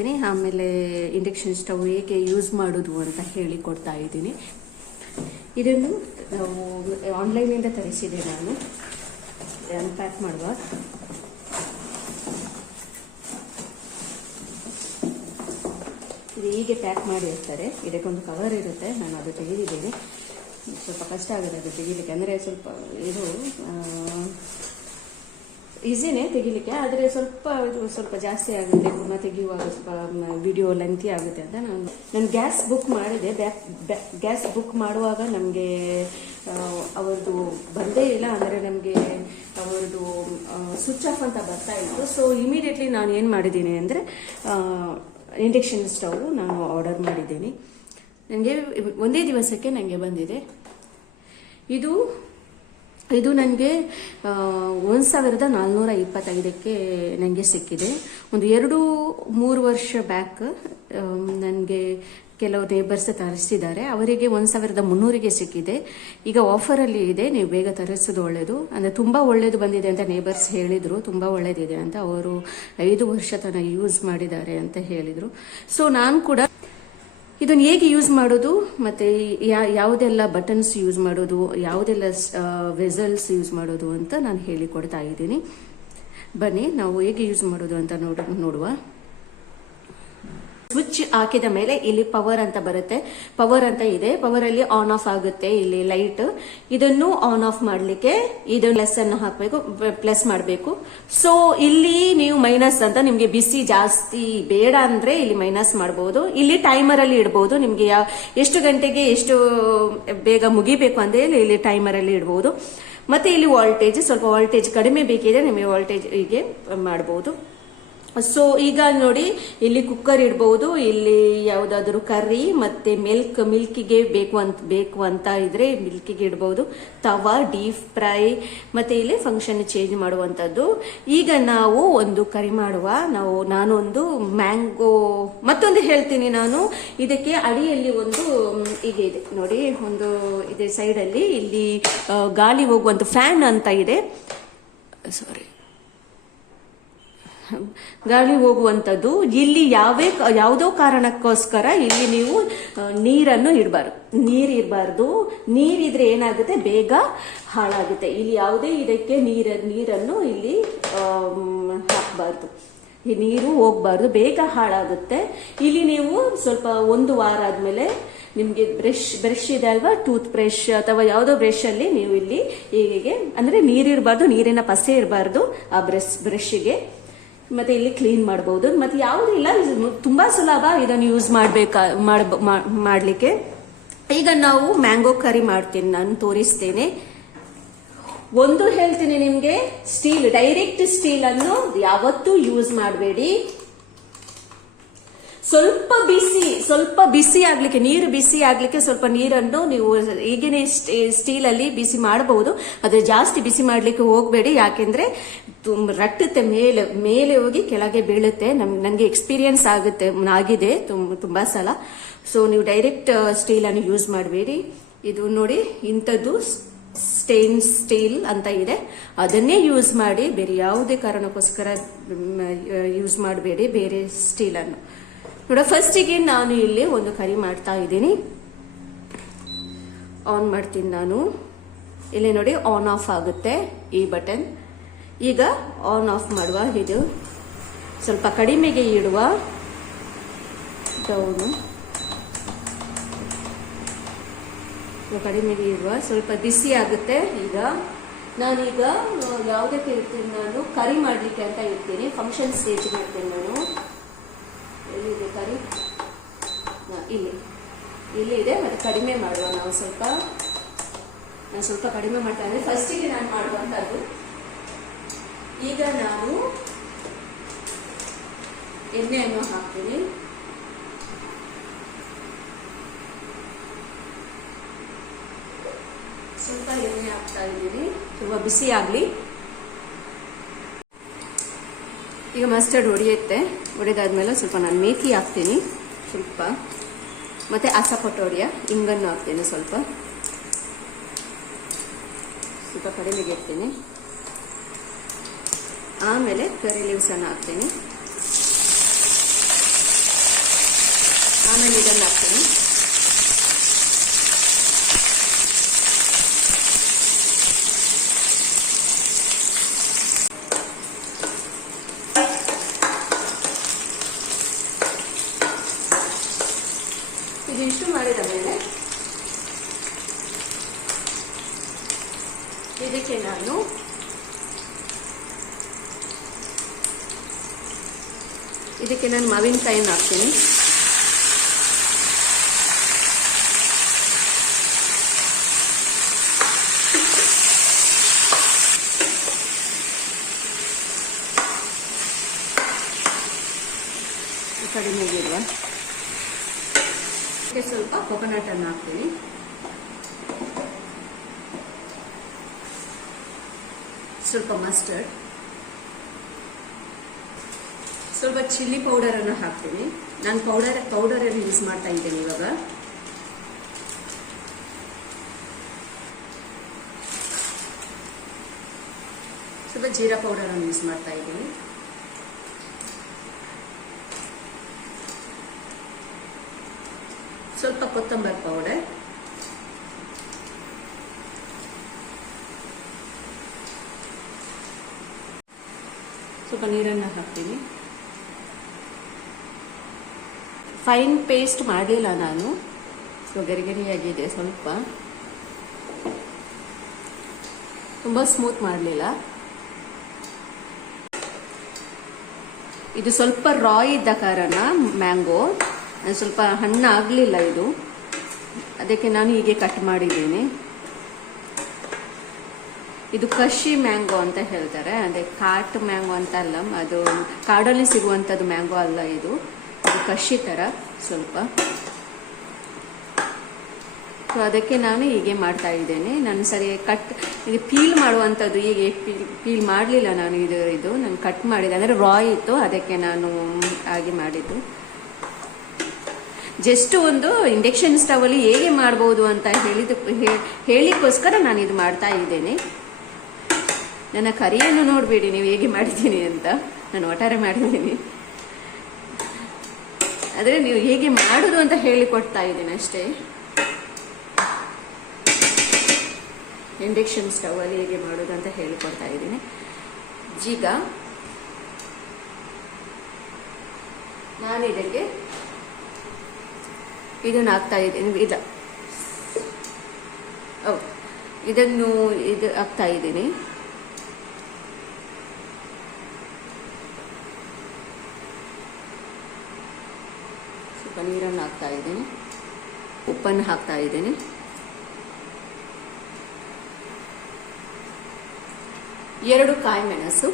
ಹೇಳ್ತೀನಿ. ಆಮೇಲೆ induction stove ಹೇಗೆ ಯೂಸ್ ಮಾಡೋದು ಅಂತ ಹೇಳಿ ಕೊಡ್ತಾ ಇದ್ದೀನಿ. ಇದನ್ನು ನಾವು ಆನ್ಲೈನಿಂದ ತರಿಸಿದೆ ನಾನು. ಅನ್ಪ್ಯಾಕ್ ಮಾಡುವ. ಇದು ಹೀಗೆ ಪ್ಯಾಕ್ ಮಾಡಿರ್ತಾರೆ. ಇದಕ್ಕೊಂದು ಕವರ್ ಇರುತ್ತೆ, ನಾನು ಅದು ತೆಗೆದಿದ್ದೇನೆ. ಸ್ವಲ್ಪ ಕಷ್ಟ ಆಗುತ್ತೆ ಅದು ತೆಗಿಲಿಕ್ಕೆ, ಅಂದರೆ ಸ್ವಲ್ಪ ಇದು ಈಸಿನೇ ತೆಗಿಲಿಕ್ಕೆ, ಆದರೆ ಸ್ವಲ್ಪ ಜಾಸ್ತಿ ಆಗುತ್ತೆ. ಪುನಃ ತೆಗೆಯುವಾಗ ಸ್ವಲ್ಪ ವಿಡಿಯೋ ಲೆಂತಿ ಆಗುತ್ತೆ ಅಂತ ನಾನು ಗ್ಯಾಸ್ ಬುಕ್ ಮಾಡಿದೆ. ಗ್ಯಾಸ್ ಬುಕ್ ಮಾಡುವಾಗ ನಮಗೆ ಅವ್ರದ್ದು ಬಂದೇ ಇಲ್ಲ, ಅಂದರೆ ನಮಗೆ ಅವ್ರದ್ದು ಸ್ವಿಚ್ ಆಫ್ ಅಂತ ಬರ್ತಾ ಇತ್ತು. ಸೊ ಇಮಿಡಿಯೇಟ್ಲಿ ನಾನು ಏನು ಮಾಡಿದ್ದೀನಿ ಅಂದರೆ ಇಂಡಕ್ಷನ್ ಸ್ಟವ್ ನಾನು ಆರ್ಡರ್ ಮಾಡಿದ್ದೀನಿ. ನನಗೆ ಒಂದೇ ದಿವಸಕ್ಕೆ ನನಗೆ ಬಂದಿದೆ. ಇದು ನನಗೆ 1425ಕ್ಕೆ ನನಗೆ ಸಿಕ್ಕಿದೆ. ಒಂದು 2-3 ವರ್ಷ ಬ್ಯಾಕ್ ನನಗೆ ಕೆಲವು ನೇಬರ್ಸ್ ತರಿಸಿದ್ದಾರೆ, ಅವರಿಗೆ 1300ಗೆ ಸಿಕ್ಕಿದೆ. ಈಗ ಆಫರಲ್ಲಿ ಇದೆ, ನೀವು ಬೇಗ ತರಿಸೋದು ಒಳ್ಳೆಯದು. ಅಂದರೆ ತುಂಬ ಒಳ್ಳೆಯದು ಬಂದಿದೆ ಅಂತ ನೇಬರ್ಸ್ ಹೇಳಿದರು, ತುಂಬ ಒಳ್ಳೆಯದಿದೆ ಅಂತ. ಅವರು 5 ವರ್ಷ ತನಕ ಯೂಸ್ ಮಾಡಿದ್ದಾರೆ ಅಂತ ಹೇಳಿದರು. ಸೊ ನಾನು ಕೂಡ ಇದನ್ನು ಹೇಗೆ ಯೂಸ್ ಮಾಡೋದು, ಮತ್ತು ಯಾವುದೆಲ್ಲ ಬಟನ್ಸ್ ಯೂಸ್ ಮಾಡೋದು, ಯಾವುದೆಲ್ಲ ವೆಸಲ್ಸ್ ಯೂಸ್ ಮಾಡೋದು ಅಂತ ನಾನು ಹೇಳಿಕೊಡ್ತಾ ಇದ್ದೀನಿ. ಬನ್ನಿ ನಾವು ಹೇಗೆ ಯೂಸ್ ಮಾಡೋದು ಅಂತ ನೋಡುವ. ಸ್ವಿಚ್ ಹಾಕಿದ ಮೇಲೆ ಇಲ್ಲಿ ಪವರ್ ಅಂತ ಬರುತ್ತೆ, ಪವರ್ ಅಂತ ಇದೆ. ಪವರ್ ಅಲ್ಲಿ ಆನ್ ಆಫ್ ಆಗುತ್ತೆ ಇಲ್ಲಿ ಲೈಟ್. ಇದನ್ನು ಆನ್ ಆಫ್ ಮಾಡ್ಲಿಕ್ಕೆ ಇದು ಪ್ಲಸ್ ಅನ್ನು ಹಾಕಬೇಕು, ಪ್ಲಸ್ ಮಾಡಬೇಕು. ಸೊ ಇಲ್ಲಿ ನೀವು ಮೈನಸ್ ಅಂತ, ನಿಮ್ಗೆ ಬಿಸಿ ಜಾಸ್ತಿ ಬೇಡ ಅಂದ್ರೆ ಇಲ್ಲಿ ಮೈನಸ್ ಮಾಡಬಹುದು. ಇಲ್ಲಿ ಟೈಮರ್ ಅಲ್ಲಿ ಇಡಬಹುದು, ನಿಮ್ಗೆ ಎಷ್ಟು ಗಂಟೆಗೆ ಎಷ್ಟು ಬೇಗ ಮುಗಿಬೇಕು ಅಂದ್ರೆ ಇಲ್ಲಿ ಟೈಮರ್ ಅಲ್ಲಿ ಇಡಬಹುದು. ಮತ್ತೆ ಇಲ್ಲಿ ವಾಲ್ಟೇಜ್, ಸ್ವಲ್ಪ ವಾಲ್ಟೇಜ್ ಕಡಿಮೆ ಬೇಕಿದ್ರೆ ನಿಮಗೆ ವಾಲ್ಟೇಜ್ ಹೀಗೆ ಮಾಡಬಹುದು. ಸೊ ಈಗ ನೋಡಿ, ಇಲ್ಲಿ ಕುಕ್ಕರ್ ಇಡಬಹುದು, ಇಲ್ಲಿ ಯಾವುದಾದ್ರೂ ಕರ್ರಿ ಮತ್ತೆ ಮಿಲ್ಕಿಗೆ ಬೇಕು ಅಂತ ಇದ್ರೆ ಮಿಲ್ಕಿಗೆ ಇಡಬಹುದು. ತವಾ, ಡೀಪ್ ಫ್ರೈ, ಮತ್ತೆ ಇಲ್ಲಿ ಫಂಕ್ಷನ್ ಚೇಂಜ್ ಮಾಡುವಂತದ್ದು. ಈಗ ನಾವು ಒಂದು ಕರಿ ಮಾಡುವ. ನಾನು ಒಂದು ಮ್ಯಾಂಗೋ, ಮತ್ತೊಂದು ಹೇಳ್ತೀನಿ ನಾನು. ಇದಕ್ಕೆ ಅಡಿಯಲ್ಲಿ ಒಂದು ಹೀಗೆ ಇದೆ ನೋಡಿ, ಒಂದು ಇದೆ ಸೈಡ್ ಅಲ್ಲಿ, ಇಲ್ಲಿ ಗಾಳಿ ಹೋಗುವಂತ ಫ್ಯಾನ್ ಅಂತ ಇದೆ, ಸಾರಿ, ಗಾಳಿ ಹೋಗುವಂಥದ್ದು. ಇಲ್ಲಿ ಯಾವುದೋ ಕಾರಣಕ್ಕೋಸ್ಕರ ಇಲ್ಲಿ ನೀವು ನೀರನ್ನು ಇರಬಾರ್ದು. ನೀರಿದ್ರೆ ಏನಾಗುತ್ತೆ, ಬೇಗ ಹಾಳಾಗುತ್ತೆ. ಇಲ್ಲಿ ಯಾವುದೇ ಇದಕ್ಕೆ ನೀರನ್ನು ಇಲ್ಲಿ ಹಾಕಬಾರ್ದು, ಈ ನೀರು ಹೋಗ್ಬಾರ್ದು, ಬೇಗ ಹಾಳಾಗುತ್ತೆ. ಇಲ್ಲಿ ನೀವು ಸ್ವಲ್ಪ 1 ವಾರ ಆದ್ಮೇಲೆ ನಿಮ್ಗೆ ಬ್ರಷ್ ಇದೆ ಅಲ್ವಾ, ಟೂತ್ ಬ್ರಷ್ ಅಥವಾ ಯಾವುದೋ ಬ್ರಷ್ ಅಲ್ಲಿ ನೀವು ಇಲ್ಲಿ ಹೀಗೆ, ಅಂದ್ರೆ ನೀರಿರಬಾರ್ದು, ನೀರಿನ ಪಸೆ ಇರಬಾರ್ದು ಆ ಬ್ರಷ್ಗೆ. ಮತ್ತೆ ಇಲ್ಲಿ ಕ್ಲೀನ್ ಮಾಡಬಹುದು. ಮತ್ತೆ ಯಾವುದೂ ಇಲ್ಲ, ತುಂಬಾ ಸುಲಭ ಇದನ್ನು ಯೂಸ್ ಮಾಡ್ಲಿಕ್ಕೆ. ಈಗ ನಾವು ಮ್ಯಾಂಗೋ ಕರಿ ಮಾಡ್ತೀನಿ, ನಾನು ತೋರಿಸ್ತೇನೆ. ಒಂದು ಹೇಳ್ತೀನಿ ನಿಮ್ಗೆ, ಡೈರೆಕ್ಟ್ ಸ್ಟೀಲ್ ಅನ್ನು ಯಾವತ್ತೂ ಯೂಸ್ ಮಾಡಬೇಡಿ. ಸ್ವಲ್ಪ ಬಿಸಿ ಆಗ್ಲಿಕ್ಕೆ, ನೀರು ಬಿಸಿ ಆಗ್ಲಿಕ್ಕೆ ಸ್ವಲ್ಪ ನೀರನ್ನು ನೀವು ಈಗಿನ ಸ್ಟೀಲ್ ಅಲ್ಲಿ ಬಿಸಿ ಮಾಡಬಹುದು, ಆದ್ರೆ ಜಾಸ್ತಿ ಬಿಸಿ ಮಾಡ್ಲಿಕ್ಕೆ ಹೋಗ್ಬೇಡಿ. ಯಾಕೆಂದ್ರೆ ರಟ್ಟುತ್ತೆ, ಮೇಲೆ ಹೋಗಿ ಕೆಳಗೆ ಬೀಳುತ್ತೆ. ನನಗೆ ಎಕ್ಸ್ಪೀರಿಯನ್ಸ್ ಆಗಿದೆ ತುಂಬಾ ಸಲ. ಸೊ ನೀವು ಡೈರೆಕ್ಟ್ ಸ್ಟೀಲ್ ಅನ್ನು ಯೂಸ್ ಮಾಡಬೇಡಿ. ಇದು ನೋಡಿ, ಇಂಥದ್ದು ಸ್ಟೇನ್ ಸ್ಟೀಲ್ ಅಂತ ಇದೆ, ಅದನ್ನೇ ಯೂಸ್ ಮಾಡಿ. ಬೇರೆ ಯಾವುದೇ ಕಾರಣಕ್ಕೋಸ್ಕರ ಯೂಸ್ ಮಾಡಬೇಡಿ ಬೇರೆ ಸ್ಟೀಲ್ ಅನ್ನು. ನೋಡ, ಫಸ್ಟಿಗೆ ನಾನು ಇಲ್ಲಿ ಒಂದು ಕರಿ ಮಾಡ್ತಾ ಇದ್ದೀನಿ. ಆನ್ ಮಾಡ್ತೀನಿ ನಾನು. ಇಲ್ಲಿ ನೋಡಿ, ಆನ್ ಆಫ್ ಆಗುತ್ತೆ ಈ ಬಟನ್. ಈಗ ಆನ್ ಆಫ್ ಮಾಡುವ. ಇದು ಸ್ವಲ್ಪ ಕಡಿಮೆಗೆ ಇಡುವ, ಡೌನು ಕಡಿಮೆಗೆ ಇಡುವ. ಸ್ವಲ್ಪ ಬಿಸಿ ಆಗುತ್ತೆ. ಈಗ ನಾನೀಗ ಯಾವುದಕ್ಕೆ ಇರ್ತೀನಿ, ನಾನು ಕರಿ ಮಾಡಲಿಕ್ಕೆ ಅಂತ ಇರ್ತೀನಿ. ಫಂಕ್ಷನ್ ಸ್ಟೇಜ್ ಮಾಡ್ತೇನೆ ನಾನು. ಎಲ್ಲಿದೆ ಕರಿ? ಇಲ್ಲಿ ಇದೆ. ಮತ್ತೆ ಕಡಿಮೆ ಮಾಡುವ. ನಾನು ಸ್ವಲ್ಪ ಕಡಿಮೆ ಮಾಡ್ತಾ ಇದ್ದೀನಿ. ಫಸ್ಟಿಗೆ ನಾನು ಮಾಡುವಂಥದ್ದು. ಈಗ ನಾನು ಎಣ್ಣೆಯನ್ನು ಹಾಕ್ತೀನಿ. ಸ್ವಲ್ಪ ಎಣ್ಣೆ ಹಾಕ್ತಾ ಇದ್ದೀನಿ, ತುಂಬಾ ಬಿಸಿ ಆಗ್ಲಿ. ಈಗ ಮಸ್ಟರ್ಡ್ ಹೊಡೆದಾದ್ಮೇಲೆ ಸ್ವಲ್ಪ ನಾನು ಮೇಥಿ ಹಾಕ್ತೀನಿ ಸ್ವಲ್ಪ, ಮತ್ತೆ ಅಸಪಟೋಡಿಯ ಇಂಗನ್ನು ಹಾಕ್ತೀನಿ ಸ್ವಲ್ಪ ಕಡಿಮೆಗೆ ಇಡ್ತೀನಿ. ಆಮೇಲೆ ಕರಿ ಲೀವ್ಸ್ ಅನ್ನು ಹಾಕ್ತೀನಿ. ಆಮೇಲೆ ಇದನ್ನು ಹಾಕ್ತೀನಿ. ಇದಿಷ್ಟು ಮಾಡಿದ ಮೇಲೆ ಇದಕ್ಕೆ ನಾನು ಮಾವಿನಕಾಯಿನ ಹಾಕ್ತೀನಿ. ಕಡಿಮೆ ಇರುವ ಸ್ವಲ್ಪ ಕೊಕೊನಟ್ ಅನ್ನು ಹಾಕ್ತೀನಿ. ಸ್ವಲ್ಪ ಮಸ್ಟರ್ಡ್, ಸ್ವಲ್ಪ ಚಿಲ್ಲಿ ಪೌಡರ್ ಅನ್ನು ಹಾಕ್ತೀನಿ. ನಾನು ಪೌಡರ್ ಅನ್ನು ಯೂಸ್ ಮಾಡ್ತಾ ಇದ್ದೇನೆ ಇವಾಗ. ಸ್ವಲ್ಪ ಜೀರಾ ಪೌಡರ್ ಅನ್ನು ಯೂಸ್ ಮಾಡ್ತಾ ಇದ್ದೀನಿ. ಸ್ವಲ್ಪ ಕೊತ್ತಂಬರಿ ಪೌಡರ್, ಸ್ವಲ್ಪ ನೀರನ್ನು ಹಾಕ್ತೀನಿ. ಫೈನ್ ಪೇಸ್ಟ್ ಮಾಡಲಿಲ್ಲ ನಾನು, ಸೊ ಗರಿಗರಿಯಾಗಿದೆ. ಸ್ವಲ್ಪ ತುಂಬ ಸ್ಮೂತ್ ಮಾಡಲಿಲ್ಲ. ಇದು ಸ್ವಲ್ಪ ರಾ ಇದ್ದ ಕಾರಣ ಮ್ಯಾಂಗೋ ಸ್ವಲ್ಪ ಹಣ್ಣಾಗಲಿಲ್ಲ ಇದು, ಅದಕ್ಕೆ ನಾನು ಹೀಗೆ ಕಟ್ ಮಾಡಿದ್ದೀನಿ. ಇದು ಕಶಿ ಮ್ಯಾಂಗೋ ಅಂತ ಹೇಳ್ತಾರೆ, ಅದೇ ಕಾಟ್ ಮ್ಯಾಂಗೋ ಅಂತ ಅಲ್ಲ, ಅದು ಕಾಡಲ್ಲಿ ಸಿಗುವಂಥದ್ದು ಮ್ಯಾಂಗೋ ಅಲ್ಲ ಇದು ಕಶಿ ಥರ ಸ್ವಲ್ಪ. ಸೊ ಅದಕ್ಕೆ ನಾನು ಹೀಗೆ ಮಾಡ್ತಾ ಇದ್ದೇನೆ. ನಾನು ಸರಿ ಇದು ಪೀಲ್ ಮಾಡುವಂಥದ್ದು ಹೀಗೆ ಪೀಲ್ ಮಾಡಲಿಲ್ಲ ನಾನು. ಇದು ನಾನು ಕಟ್ ಮಾಡಿದೆ, ಅಂದರೆ ರಾ ಇತ್ತು, ಅದಕ್ಕೆ ನಾನು ಹಾಗೆ ಮಾಡಿದ್ದು. ಜಸ್ಟ್ ಒಂದು ಇಂಡಕ್ಷನ್ ಸ್ಟವಲ್ಲಿ ಹೇಗೆ ಮಾಡ್ಬೋದು ಅಂತ ಹೇಳಿಕ್ಕೋಸ್ಕರ ನಾನು ಇದು ಮಾಡ್ತಾ ಇದ್ದೇನೆ. ನನ್ನ ಕರಿಯನ್ನು ನೋಡಬೇಡಿ ನೀವು ಹೇಗೆ ಮಾಡಿದ್ದೀನಿ ಅಂತ, ನಾನು ಒಟ್ಟಾರೆ ಮಾಡಿದ್ದೀನಿ. ಆದರೆ ನೀವು ಹೇಗೆ ಮಾಡೋದು ಅಂತ ಹೇಳಿಕೊಡ್ತಾ ಇದ್ದೀನಿ ಅಷ್ಟೇ. ಇಂಡಕ್ಷನ್ ಸ್ಟವಲ್ಲಿ ಹೇಗೆ ಮಾಡೋದು ಅಂತ ಹೇಳಿಕೊಡ್ತಾ ಇದ್ದೀನಿ. ಈಗ ನಾನು ಇದಕ್ಕೆ ಇದನ್ನು ಹಾಕ್ತಾ ಇದ್ದೀನಿ. ಇದು ಹಾಕ್ತಾ ಇದ್ದೀನಿ. ಸ್ವಲ್ಪ ನೀರನ್ನು ಹಾಕ್ತಾ ಇದ್ದೀನಿ, ಉಪ್ಪನ್ನು ಹಾಕ್ತಾ ಇದ್ದೀನಿ. ಎರಡು ಕಾಯಿ ಮೆಣಸು.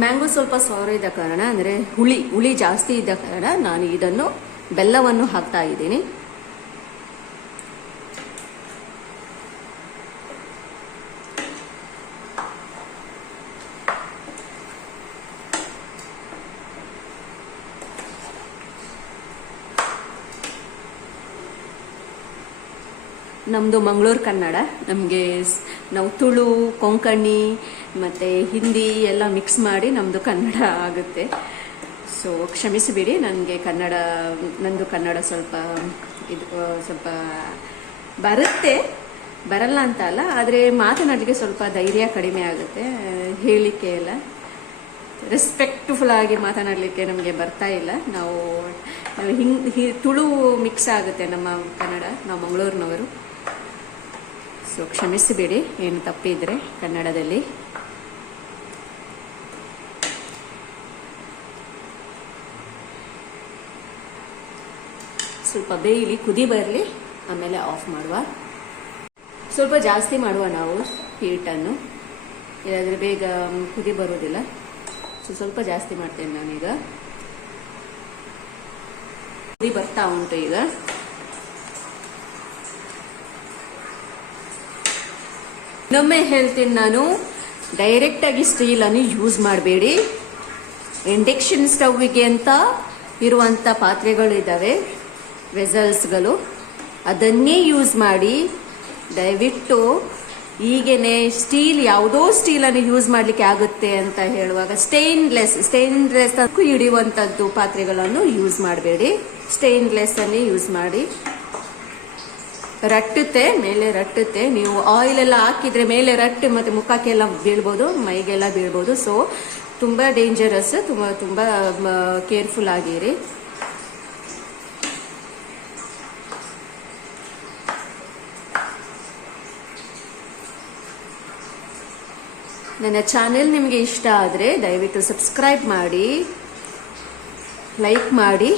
ಮ್ಯಾಂಗೋ ಸ್ವಲ್ಪ ಸೌರ ಇದ್ದ ಕಾರಣ, ಅಂದರೆ ಹುಳಿ ಜಾಸ್ತಿ ಇದ್ದ ಕಾರಣ ನಾನು ಇದನ್ನು ಬೆಲ್ಲವನ್ನು ಹಾಕ್ತಾ ಇದ್ದೀನಿ. ನಮ್ಮದು ಮಂಗಳೂರು ಕನ್ನಡ, ನಾವು ತುಳು, ಕೊಂಕಣಿ ಮತ್ತು ಹಿಂದಿ ಎಲ್ಲ ಮಿಕ್ಸ್ ಮಾಡಿ ನಮ್ಮದು ಕನ್ನಡ ಆಗುತ್ತೆ. ಸೊ ಕ್ಷಮಿಸಿಬಿಡಿ, ನಂದು ಕನ್ನಡ ಸ್ವಲ್ಪ ಬರಲ್ಲ ಅಂತ ಅಲ್ಲ, ಆದರೆ ಮಾತನಾಡಲಿಕ್ಕೆ ಸ್ವಲ್ಪ ಧೈರ್ಯ ಕಡಿಮೆ ಆಗುತ್ತೆ. ಹೇಳಲಿಕ್ಕೆ ಎಲ್ಲ ರೆಸ್ಪೆಕ್ಟ್ಫುಲ್ ಆಗಿ ಮಾತನಾಡಲಿಕ್ಕೆ ನಮಗೆ ಬರ್ತಾ ಇಲ್ಲ. ನಾವು ತುಳು ಮಿಕ್ಸ್ ಆಗುತ್ತೆ ನಮ್ಮ ಕನ್ನಡ, ನಾವು ಮಂಗಳೂರಿನವರು. ಸೊ ಕ್ಷಮಿಸಬೇಡಿ ಏನು ತಪ್ಪಿದ್ರೆ ಕನ್ನಡದಲ್ಲಿ. ಸ್ವಲ್ಪ ಬೇಯಲಿ, ಕುದಿ ಬರಲಿ, ಆಮೇಲೆ ಆಫ್ ಮಾಡುವ. ಸ್ವಲ್ಪ ಜಾಸ್ತಿ ಮಾಡುವ ನಾವು ಹೀಟನ್ನು, ಇಲ್ಲಾಂದರೆ ಬೇಗ ಕುದಿ ಬರೋದಿಲ್ಲ. ಸೊ ಸ್ವಲ್ಪ ಜಾಸ್ತಿ ಮಾಡ್ತೇನೆ ನಾನೀಗ. ಕುದಿ ಬರ್ತಾ ಉಂಟು ಈಗ. ಇನ್ನೊಮ್ಮೆ ಹೇಳ್ತೀನಿ ನಾನು, ಡೈರೆಕ್ಟಾಗಿ ಸ್ಟೀಲನ್ನು ಯೂಸ್ ಮಾಡಬೇಡಿ. ಇಂಡಕ್ಷನ್ ಸ್ಟವ್ವಿಗೆ ಅಂತ ಇರುವಂಥ ಪಾತ್ರೆಗಳಿದ್ದಾವೆ, ವೆಸಲ್ಸ್ಗಳು, ಅದನ್ನೇ ಯೂಸ್ ಮಾಡಿ. ದಯವಿಟ್ಟು ಈಗೇನೆ ಸ್ಟೀಲ್ ಯಾವುದೋ ಸ್ಟೀಲ್ ಅನ್ನು ಯೂಸ್ ಮಾಡ್ಲಿಕ್ಕೆ ಆಗುತ್ತೆ ಅಂತ ಹೇಳುವಾಗ ಸ್ಟೇನ್ಲೆಸ್ ಹಿಡಿಯುವಂತದ್ದು ಪಾತ್ರೆಗಳನ್ನು ಯೂಸ್ ಮಾಡಬೇಡಿ. ಸ್ಟೇನ್ಲೆಸ್ ಅನ್ನೇ ಯೂಸ್ ಮಾಡಿ. ರಟ್ಟುತ್ತೆ, ಮೇಲೆ ರಟ್ಟುತ್ತೆ. ನೀವು ಆಯಿಲ್ ಎಲ್ಲ ಹಾಕಿದ್ರೆ ಮೇಲೆ ರಟ್ಟು ಮತ್ತೆ ಮುಖಕ್ಕೆಲ್ಲ ಬೀಳ್ಬೋದು, ಮೈಗೆಲ್ಲ ಬೀಳ್ಬೋದು. ಸೊ ತುಂಬಾ ಡೇಂಜರಸ್. ತುಂಬಾ ಕೇರ್ಫುಲ್ ಆಗಿರಿ. ನನ್ನ ಚಾನೆಲ್ ನಿಮಗೆ ಇಷ್ಟ ಆದರೆ ದಯವಿಟ್ಟು ಸಬ್ಸ್ಕ್ರೈಬ್ ಮಾಡಿ, ಲೈಕ್ ಮಾಡಿ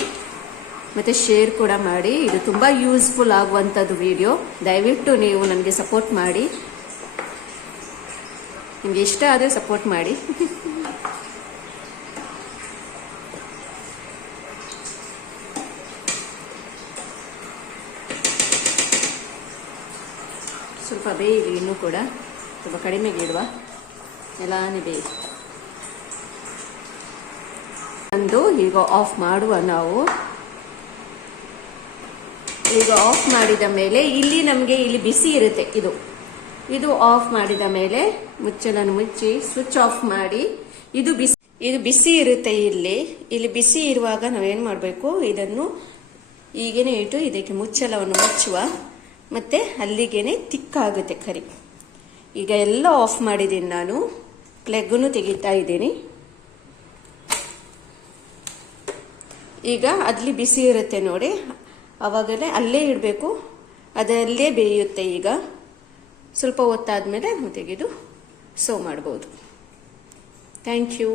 ಮತ್ತೆ ಶೇರ್ ಕೂಡ ಮಾಡಿ. ಇದು ತುಂಬಾ ಯೂಸ್ಫುಲ್ ಆಗುವಂಥದ್ದು ವಿಡಿಯೋ. ದಯವಿಟ್ಟು ನೀವು ನನಗೆ ಸಪೋರ್ಟ್ ಮಾಡಿ. ನಿಮ್ಗೆ ಇಷ್ಟ ಆದರೆ ಸಪೋರ್ಟ್ ಮಾಡಿ. ಸ್ವಲ್ಪ ಬೇಯಲಿ, ಇನ್ನೂ ಕೂಡ ಸ್ವಲ್ಪ ಕಡಿಮೆಗೆ ಇಡುವ. ಎಲ್ಲಾನೇ ಬೇಯಿ ಒಂದು. ಈಗ ಆಫ್ ಮಾಡುವ ನಾವು. ಈಗ ಆಫ್ ಮಾಡಿದ ಮೇಲೆ ಇಲ್ಲಿ ಬಿಸಿ ಇರುತ್ತೆ. ಇದು ಆಫ್ ಮಾಡಿದ ಮೇಲೆ ಮುಚ್ಚಳನ್ನು ಮುಚ್ಚಿ ಸ್ವಿಚ್ ಆಫ್ ಮಾಡಿ. ಇದು ಬಿಸಿ ಇರುತ್ತೆ. ಇಲ್ಲಿ ಬಿಸಿ ಇರುವಾಗ ನಾವೇನ್ ಮಾಡಬೇಕು, ಇದನ್ನು ಈಗೇನೆ ಇಟ್ಟು ಇದಕ್ಕೆ ಮುಚ್ಚಳವನ್ನು ಮುಚ್ಚುವ. ಮತ್ತೆ ಅಲ್ಲಿಗೇನೆ ತಿಕ್ಕಾಗುತ್ತೆ ಕರಿ. ಈಗ ಎಲ್ಲ ಆಫ್ ಮಾಡಿದ್ದೀನಿ ನಾನು. ಪ್ಲಗ್ಗನ್ನು ತೆಗಿತಾ ಇದ್ದೀನಿ. ಈಗ ಅಲ್ಲಿ ಬಿಸಿ ಇರುತ್ತೆ ನೋಡಿ, ಅವಾಗಲೇ ಅಲ್ಲೇ ಇಡಬೇಕು. ಅದಲ್ಲೇ ಬೇಯುತ್ತೆ. ಈಗ ಸ್ವಲ್ಪ ಹೊತ್ತಾದ್ಮೇಲೆ ತೆಗೆದು ಸರ್ವ್ ಮಾಡ್ಬೋದು. Thank you.